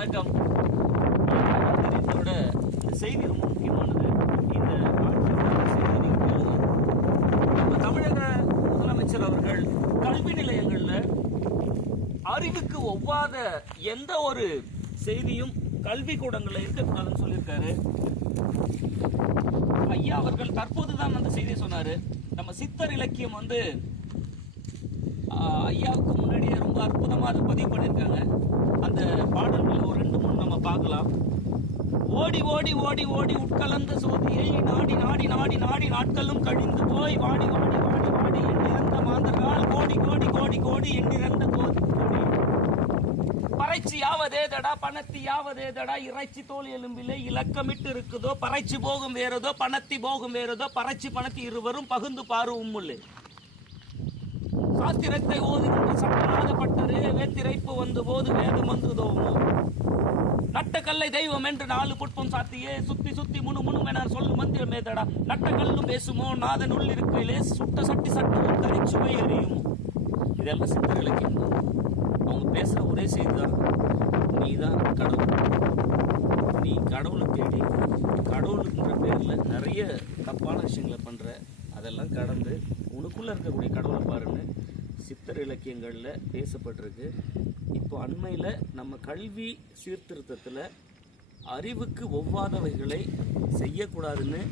வணக்கம். இதை விட இந்த செய்தி ரொம்ப முக்கியமானது. இந்த செய்தி நம்ம தமிழக முதலமைச்சர் அவர்கள் கல்வி நிலையங்கள்ல அறிவுக்கு ஒவ்வாத எந்த ஒரு செய்தியும் கல்வி கூடங்கள்ல இருக்கக்கூடாதுன்னு சொல்லியிருக்காரு. ஐயா அவர்கள் தற்போதுதான் அந்த செய்தியை சொன்னாரு. நம்ம சித்தர் இலக்கியம் ஐயாவுக்கு முன்னாடியே ரொம்ப அற்புதமா அதை பதிவு பண்ணியிருக்காங்க. அந்த பாடல்கள் ஒரு 2-3 நம்ம பார்க்கலாம். ஓடி ஓடி ஓடி ஓடி உட்கலந்த சோதியை நாடி நாடி நாடி நாடி நாட்களும் கழிந்து போய் வாடி வாடி வாடி வாடி எண்ணிறந்த மாந்தர்கள் கோடி கோடி கோடி கோடி எண்ணிறந்த கோடி கோடி பறைச்சி யாவதேதடா பணத்தி யாவதேதடா இறைச்சி தோல் எலும்பிலே இலக்கமிட்டு இருக்குதோ பறைச்சி போகும் வேறதோ பணத்தி போகும் வேறதோ பறைச்சி பணத்தி இருவரும் பகுந்து பாரு உம்முள்ளே சாத்திரத்தை ஓதுகின்ற சட்டநாத பட்டரே வேத்திரைப்பு வந்து போது வேதம் வந்ததோமோ நட்டக்கல்லை தெய்வம் என்று 4 புட்பம் சாத்தியே சுத்தி சுத்தி முணு முணுமென சொல்லு மந்திரம் ஏதடா நட்டக்கல்லும் பேசுமோ நாதன் உள் இருக்கையிலே சுட்ட சட்டி சட்டமும் தனிச்சுவை எறியுமோ. இதெல்லாம் சித்தர் இலக்கியம். அவங்க பேசுற ஒரே செய்திதான், நீதான் கடவுள். நீ கடவுளை தேடி கடவுளுக்குன்ற பேர்ல நிறைய தப்பான விஷயங்களை பண்ற. அதெல்லாம் கடந்து உனக்குள்ள இருக்கக்கூடிய கடவுளை பாருன்னு சித்தர் இலக்கியங்கள்ல பேசப்பட்டிருக்கு. இப்போ அண்மையில நம்ம கல்வி சீர்திருத்தத்துல அறிவுக்கு ஒவ்வாதவைகளை செய்யக்கூடாதுன்னு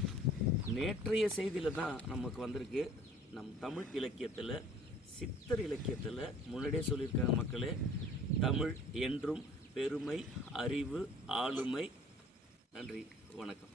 நேற்றைய செய்தியில தான் நமக்கு வந்திருக்கு. நம் தமிழ் இலக்கியத்துல சித்தர் இலக்கியத்துல முன்னாடியே சொல்லியிருக்காங்க மக்களே, தமிழ் என்றும் பெருமை அறிவு ஆளுமை. நன்றி, வணக்கம்.